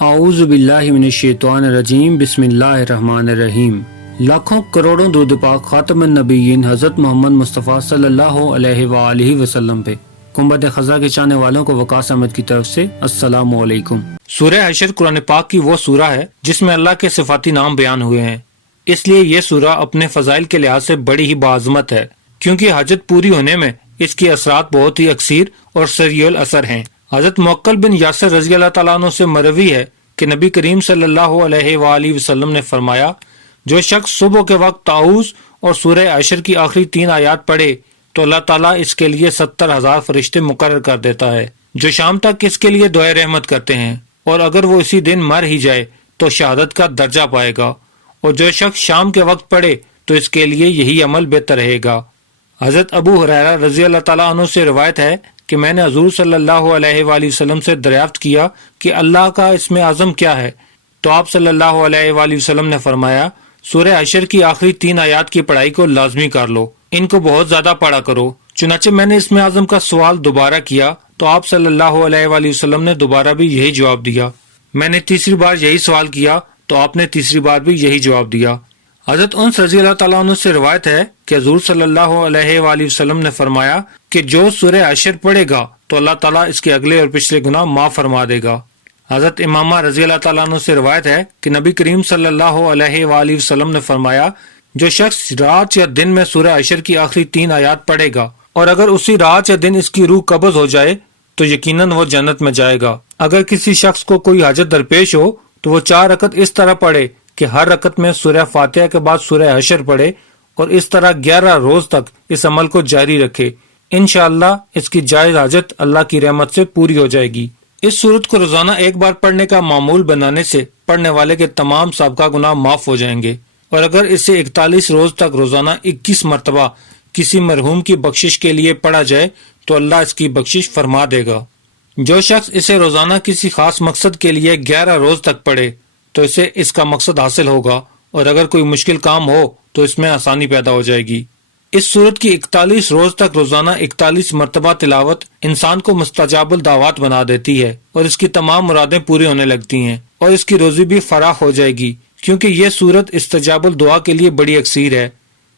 اعوذ باللہ من الشیطان الرجیم بسم اللہ الرحمن الرحیم۔ لاکھوں کروڑوں درود پاک خاتم النبیین حضرت محمد مصطفیٰ صلی اللہ علیہ وآلہ وسلم پہ۔ گنبد خضرا کے چاہنے والوں کو وقاص احمد کی طرف سے السلام علیکم۔ سورہ حشر قرآن پاک کی وہ سورہ ہے جس میں اللہ کے صفاتی نام بیان ہوئے ہیں، اس لیے یہ سورہ اپنے فضائل کے لحاظ سے بڑی ہی باعظمت ہے، کیونکہ حاجت پوری ہونے میں اس کے اثرات بہت ہی اکثیر اور سریع الاثر ہیں۔ حضرت موکل بن یاسر رضی اللہ تعالیٰ عنہ سے مروی ہے کہ نبی کریم صلی اللہ علیہ وآلہ وسلم نے فرمایا، جو شخص صبح کے وقت تعوذ اور سورہ حشر کی آخری 3 آیات پڑھے تو اللہ تعالیٰ اس کے لیے 70,000 فرشتے مقرر کر دیتا ہے جو شام تک اس کے لیے دعائے رحمت کرتے ہیں، اور اگر وہ اسی دن مر ہی جائے تو شہادت کا درجہ پائے گا، اور جو شخص شام کے وقت پڑھے تو اس کے لیے یہی عمل بہتر رہے گا۔ حضرت ابو ہریرہ رضی اللہ تعالیٰ عنہ سے روایت ہے کہ میں نے حضور صلی اللہ علیہ وآلہ وسلم سے دریافت کیا کہ اللہ کا اسم اعظم کیا ہے، تو آپ صلی اللہ علیہ وآلہ وسلم نے فرمایا، سورہ حشر کی آخری 3 آیات کی پڑھائی کو لازمی کر لو، ان کو بہت زیادہ پڑھا کرو۔ چنانچہ میں نے اسم اعظم کا سوال دوبارہ کیا تو آپ صلی اللہ علیہ وآلہ وسلم نے دوبارہ بھی یہی جواب دیا۔ میں نے تیسری بار یہی سوال کیا تو آپ نے تیسری بار بھی یہی جواب دیا۔ حضرت انس رضی اللہ تعالیٰ عنہ سے روایت ہے کہ حضور صلی اللہ علیہ وآلہ وسلم نے فرمایا کہ جو سورہ حشر پڑھے گا تو اللہ تعالیٰ اس کے اگلے اور پچھلے گناہ معاف فرما دے گا۔ حضرت امامہ رضی اللہ تعالیٰ عنہ سے روایت ہے کہ نبی کریم صلی اللہ علیہ وآلہ وسلم نے فرمایا، جو شخص رات یا دن میں سورہ حشر کی آخری 3 آیات پڑھے گا اور اگر اسی رات یا دن اس کی روح قبض ہو جائے تو یقیناً وہ جنت میں جائے گا۔ اگر کسی شخص کو کوئی حاجت درپیش ہو تو وہ 4 رکعت اس طرح پڑھے کہ ہر رکعت میں سورہ فاتحہ کے بعد سورہ حشر پڑھے، اور اس طرح 11 روز تک اس عمل کو جاری رکھے، انشاءاللہ اس کی جائز حاجت اللہ کی رحمت سے پوری ہو جائے گی۔ اس سورت کو روزانہ ایک بار پڑھنے کا معمول بنانے سے پڑھنے والے کے تمام سابقہ گناہ معاف ہو جائیں گے، اور اگر اسے 41 روز تک روزانہ 21 مرتبہ کسی مرحوم کی بخشش کے لیے پڑھا جائے تو اللہ اس کی بخشش فرما دے گا۔ جو شخص اسے روزانہ کسی خاص مقصد کے لیے 11 روز تک پڑھے تو اسے اس کا مقصد حاصل ہوگا، اور اگر کوئی مشکل کام ہو تو اس میں آسانی پیدا ہو جائے گی۔ اس سورت کی 41 روز تک روزانہ 41 مرتبہ تلاوت انسان کو مستجاب الدعوات بنا دیتی ہے، اور اس کی تمام مرادیں پوری ہونے لگتی ہیں، اور اس کی روزی بھی فراخ ہو جائے گی، کیونکہ یہ سورت استجاب الدعا کے لیے بڑی اکثیر ہے۔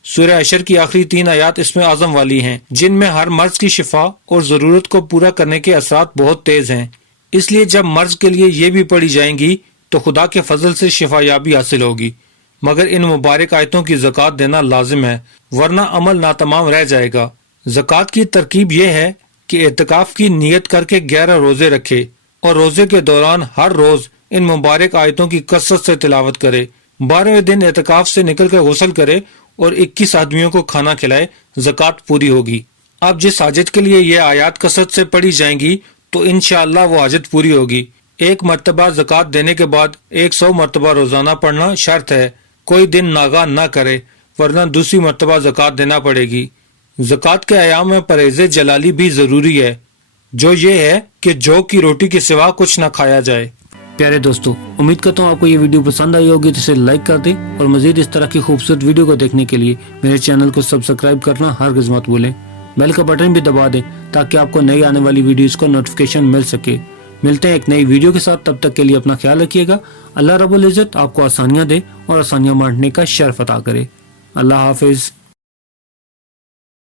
سورہ حشر کی آخری 3 آیات اسم اعظم والی ہیں، جن میں ہر مرض کی شفا اور ضرورت کو پورا کرنے کے اثرات بہت تیز ہیں، اس لیے جب مرض کے لیے یہ بھی پڑھی جائیں گی تو خدا کے فضل سے شفا یابی حاصل ہوگی، مگر ان مبارک آیتوں کی زکوٰۃ دینا لازم ہے، ورنہ عمل ناتمام رہ جائے گا۔ زکوٰۃ کی ترکیب یہ ہے کہ اعتکاف کی نیت کر کے 11 روزے رکھے، اور روزے کے دوران ہر روز ان مبارک آیتوں کی کثرت سے تلاوت کرے، 12ویں دن اعتکاف سے نکل کر غسل کرے اور 21 آدمیوں کو کھانا کھلائے، زکوٰۃ پوری ہوگی۔ اب جس حاجت کے لیے یہ آیات کثرت سے پڑھی جائیں گی تو انشاءاللہ وہ حاجت پوری ہوگی۔ 1 مرتبہ زکوٰۃ دینے کے بعد 100 مرتبہ روزانہ پڑھنا شرط ہے، کوئی دن ناغہ نہ کرے ورنہ دوسری مرتبہ زکوٰۃ دینا پڑے گی۔ زکوٰۃ کے ایام میں پرہیز جلالی بھی ضروری ہے، جو یہ ہے کہ جو کی روٹی کے سوا کچھ نہ کھایا جائے۔ پیارے دوستو، امید کرتا ہوں آپ کو یہ ویڈیو پسند آئی ہوگی، تو اسے لائک کر دیں، اور مزید اس طرح کی خوبصورت ویڈیو کو دیکھنے کے لیے میرے چینل کو سبسکرائب کرنا ہرگز مت بھولیں۔ بیل کا بٹن بھی دبا دیں تاکہ آپ کو نئی آنے والی ویڈیوز کا نوٹیفیکیشن مل سکے۔ ملتے ہیں ایک نئی ویڈیو کے ساتھ، تب تک کے لیے اپنا خیال رکھیے گا۔ اللہ رب العزت آپ کو آسانیاں دے اور آسانیاں بانٹنے کا شرف عطا کرے۔ اللہ حافظ۔